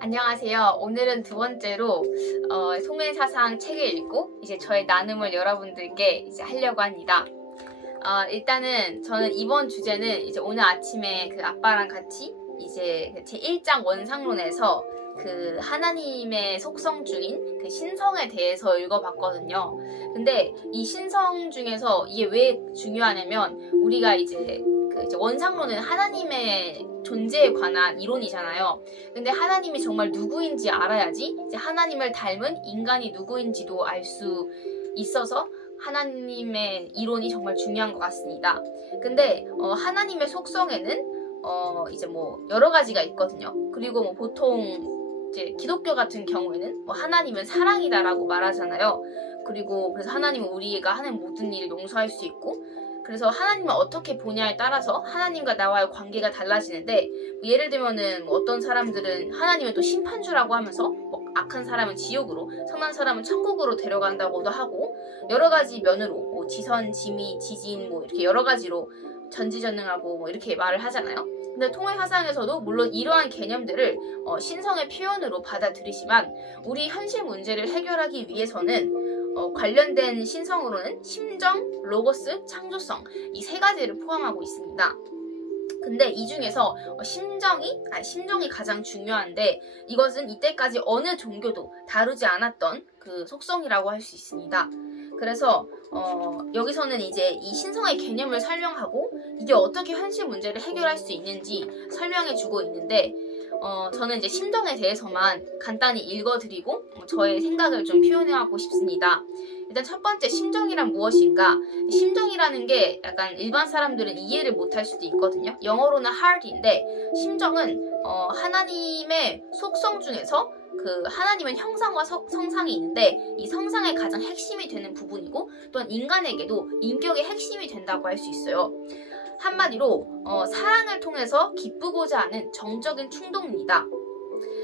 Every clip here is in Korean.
안녕하세요. 오늘은 두 번째로 어, 통일사상 책을 읽고 이제 저의 나눔을 여러분들께 이제 하려고 합니다. 어, 일단은 저는 이번 주제는 이제 오늘 아침에 그 아빠랑 같이 이제 제 1장 원상론에서 그 하나님의 속성 중인 그 신성에 대해서 읽어봤거든요. 근데 이 신성 중에서 이게 왜 중요하냐면 우리가 이제 그 이제 원상론은 하나님의 존재에 관한 이론이잖아요. 근데 하나님이 정말 누구인지 알아야지 이제 하나님을 닮은 인간이 누구인지도 알 수 있어서 하나님의 이론이 정말 중요한 것 같습니다. 근데 어, 하나님의 속성에는 어, 이제 뭐 여러 가지가 있거든요. 그리고 뭐 보통 이제 기독교 같은 경우에는 뭐 하나님은 사랑이다라고 말하잖아요. 그리고 그래서 하나님은 우리가 하는 모든 일을 용서할 수 있고 그래서 하나님을 어떻게 보냐에 따라서 하나님과 나와의 관계가 달라지는데 뭐 예를 들면은 뭐 어떤 사람들은 하나님은 또 심판주라고 하면서 뭐 악한 사람은 지옥으로 선한 사람은 천국으로 데려간다고도 하고 여러 가지 면으로 뭐 지선, 지미, 지진 뭐 이렇게 여러 가지로 전지전능하고 뭐 이렇게 말을 하잖아요. 근데 통일 화상에서도 물론 이러한 개념들을 어, 신성의 표현으로 받아들이지만 우리 현실 문제를 해결하기 위해서는 어, 관련된 신성으로는 심정, 로고스, 창조성 이 세 가지를 포함하고 있습니다. 근데 이 중에서 어, 심정이 아니 심정이 가장 중요한데 이것은 이때까지 어느 종교도 다루지 않았던 그 속성이라고 할 수 있습니다. 그래서 어, 여기서는 이제 이 신성의 개념을 설명하고 이게 어떻게 현실 문제를 해결할 수 있는지 설명해 주고 있는데 어, 저는 이제 심정에 대해서만 간단히 읽어드리고 어, 저의 생각을 좀 표현해하고 싶습니다. 일단 첫 번째 심정이란 무엇인가? 심정이라는 게 약간 일반 사람들은 이해를 못할 수도 있거든요. 영어로는 heart인데 심정은 어, 하나님의 속성 중에서 그 하나님은 형상과 서- 성상이 있는데 이 성상의 가장 핵심이 되는 부분이고 또한 인간에게도 인격의 핵심이 된다고 할 수 있어요. 한마디로 어, 사랑을 통해서 기쁘고자 하는 정적인 충동입니다.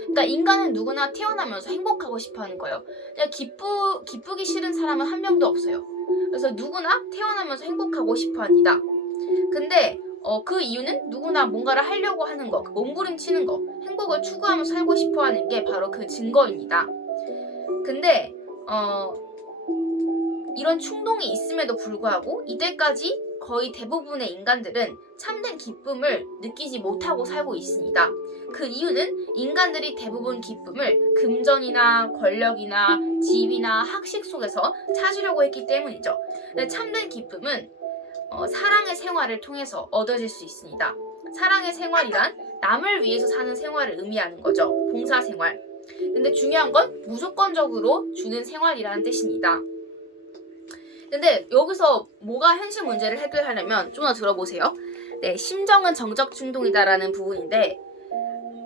그러니까 인간은 누구나 태어나면서 행복하고 싶어하는 거예요. 그냥 기쁘 기쁘기 싫은 사람은 한 명도 없어요. 그래서 누구나 태어나면서 행복하고 싶어합니다. 근데 어, 그 이유는 누구나 뭔가를 하려고 하는 거, 그 몸부림치는 거, 행복을 추구하며 살고 싶어하는 게 바로 그 증거입니다. 근데 어, 이런 충동이 있음에도 불구하고 이때까지 거의 대부분의 인간들은 참된 기쁨을 느끼지 못하고 살고 있습니다. 그 이유는 인간들이 대부분 기쁨을 금전이나 권력이나 지위나 학식 속에서 찾으려고 했기 때문이죠. 참된 기쁨은 어, 사랑의 생활을 통해서 얻어질 수 있습니다. 사랑의 생활이란 남을 위해서 사는 생활을 의미하는 거죠. 봉사 생활. 근데 중요한 건 무조건적으로 주는 생활이라는 뜻입니다. 근데 여기서 뭐가 현실 문제를 해결하려면 좀 더 들어보세요. 네, 심정은 정적 충동이다라는 부분인데,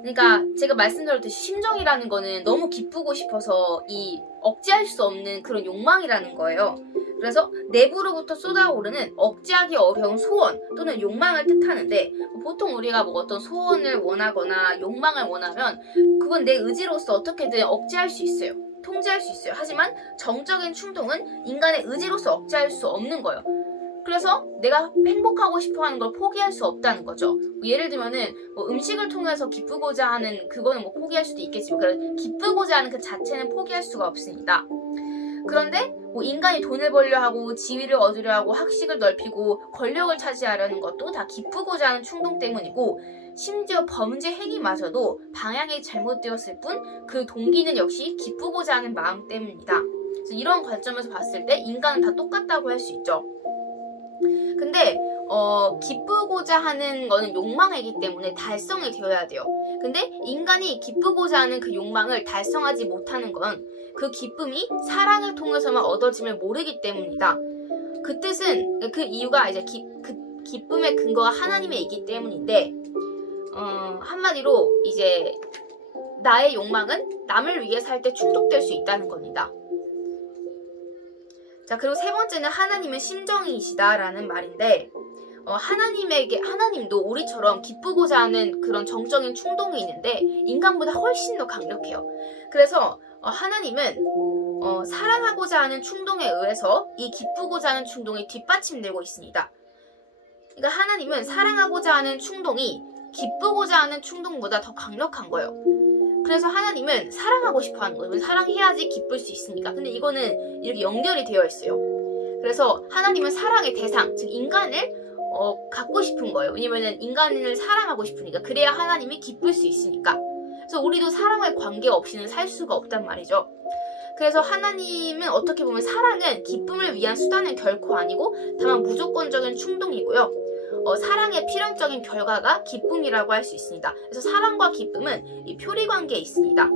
그러니까 제가 말씀드렸듯이 심정이라는 거는 너무 기쁘고 싶어서 이 억제할 수 없는 그런 욕망이라는 거예요. 그래서 내부로부터 쏟아오르는 억제하기 어려운 소원 또는 욕망을 뜻하는데 보통 우리가 뭐 어떤 소원을 원하거나 욕망을 원하면 그건 내 의지로서 어떻게든 억제할 수 있어요. 통제할 수 있어요. 하지만 정적인 충동은 인간의 의지로서 억제할 수 없는 거예요. 그래서 내가 행복하고 싶어 하는 걸 포기할 수 없다는 거죠. 뭐 예를 들면은 뭐 음식을 통해서 기쁘고자 하는 그거는 뭐 포기할 수도 있겠지만 기쁘고자 하는 그 자체는 포기할 수가 없습니다. 그런데 뭐 인간이 돈을 벌려 하고 지위를 얻으려 하고 학식을 넓히고 권력을 차지하려는 것도 다 기쁘고자 하는 충동 때문이고 심지어 범죄 행위마저도 방향이 잘못되었을 뿐 그 동기는 역시 기쁘고자 하는 마음 때문이다. 그래서 이런 관점에서 봤을 때 인간은 다 똑같다고 할 수 있죠. 근데 어, 기쁘고자 하는 거는 욕망이기 때문에 달성이 되어야 돼요. 근데 인간이 기쁘고자 하는 그 욕망을 달성하지 못하는 건 그 기쁨이 사랑을 통해서만 얻어짐을 모르기 때문이다. 그 뜻은 그 이유가 이제 기, 그 기쁨의 근거가 하나님에 있기 때문인데 어, 한마디로 이제 나의 욕망은 남을 위해 살 때 충족될 수 있다는 겁니다. 자, 그리고 세 번째는 하나님은 심정이시다라는 말인데, 어, 하나님에게, 하나님도 우리처럼 기쁘고자 하는 그런 정적인 충동이 있는데, 인간보다 훨씬 더 강력해요. 그래서, 어, 하나님은, 어, 사랑하고자 하는 충동에 의해서 이 기쁘고자 하는 충동이 뒷받침되고 있습니다. 그러니까 하나님은 사랑하고자 하는 충동이 기쁘고자 하는 충동보다 더 강력한 거예요. 그래서 하나님은 사랑하고 싶어 하는 거예요. 사랑해야지 기쁠 수 있으니까. 근데 이거는 이렇게 연결이 되어 있어요. 그래서 하나님은 사랑의 대상, 즉 인간을 어, 갖고 싶은 거예요. 왜냐면은 인간을 사랑하고 싶으니까. 그래야 하나님이 기쁠 수 있으니까. 그래서 우리도 사랑의 관계 없이는 살 수가 없단 말이죠. 그래서 하나님은 어떻게 보면 사랑은 기쁨을 위한 수단은 결코 아니고 다만 무조건적인 충동이고요. 어, 사랑의 필연적인 결과가 기쁨이라고 할 수 있습니다. 그래서 사랑과 기쁨은 이 표리 관계에 있습니다.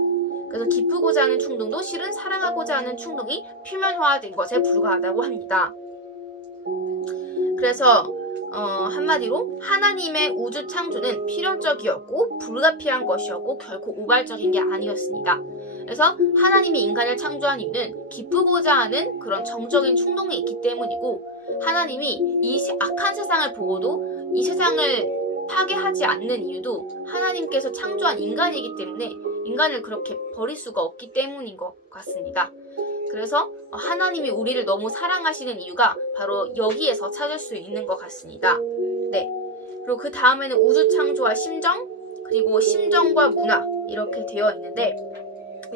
그래서 기쁘고자 하는 충동도 실은 사랑하고자 하는 충동이 표면화된 것에 불과하다고 합니다. 그래서 어, 한마디로 하나님의 우주 창조는 필연적이었고 불가피한 것이었고 결코 우발적인 게 아니었습니다. 그래서 하나님이 인간을 창조한 이유는 기쁘고자 하는 그런 정적인 충동이 있기 때문이고 하나님이 이 세- 악한 세상을 보고도 이 세상을 파괴하지 않는 이유도 하나님께서 창조한 인간이기 때문에 인간을 그렇게 버릴 수가 없기 때문인 것 같습니다. 그래서 하나님이 우리를 너무 사랑하시는 이유가 바로 여기에서 찾을 수 있는 것 같습니다. 네. 그리고 그 다음에는 우주 창조와 심정, 그리고 심정과 문화 이렇게 되어 있는데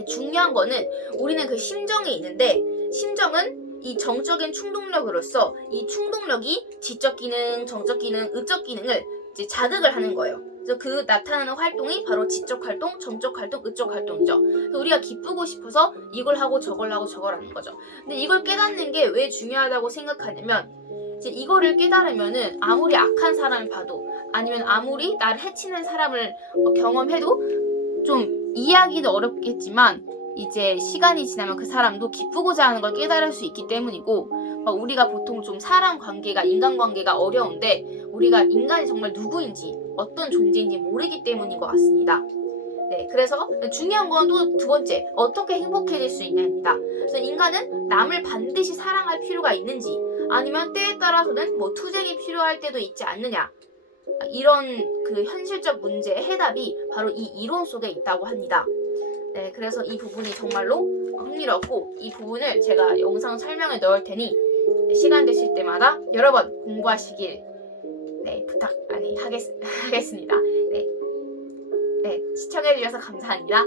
중요한 거는 우리는 그 심정이 있는데 심정은 이 정적인 충동력으로서 이 충동력이 지적 기능, 정적 기능, 의적 기능을 이제 자극을 하는 거예요. 그래서 그 나타나는 활동이 바로 지적 활동, 정적 활동, 의적 활동이죠. 그래서 우리가 기쁘고 싶어서 이걸 하고 저걸 하고 저걸 하는 거죠. 근데 이걸 깨닫는 게 왜 중요하다고 생각하냐면 이제 이거를 깨달으면은 아무리 악한 사람을 봐도 아니면 아무리 나를 해치는 사람을 어, 경험해도 좀 이해하기는 어렵겠지만 이제 시간이 지나면 그 사람도 기쁘고자 하는 걸 깨달을 수 있기 때문이고 막 우리가 보통 좀 사람 관계가 인간 관계가 어려운데 우리가 인간이 정말 누구인지 어떤 존재인지 모르기 때문인 것 같습니다. 네, 그래서 중요한 건 또 두 번째 어떻게 행복해질 수 있냐입니다. 그래서 인간은 남을 반드시 사랑할 필요가 있는지 아니면 때에 따라서는 뭐 투쟁이 필요할 때도 있지 않느냐 이런 그 현실적 문제의 해답이 바로 이 이론 속에 있다고 합니다. 네, 그래서 이 부분이 정말로 흥미롭고 이 부분을 제가 영상 설명에 넣을 테니 시간 되실 때마다 여러 번 공부하시길 네 부탁 아니 하겠, 하겠습니다. 네, 네 시청해 주셔서 감사합니다.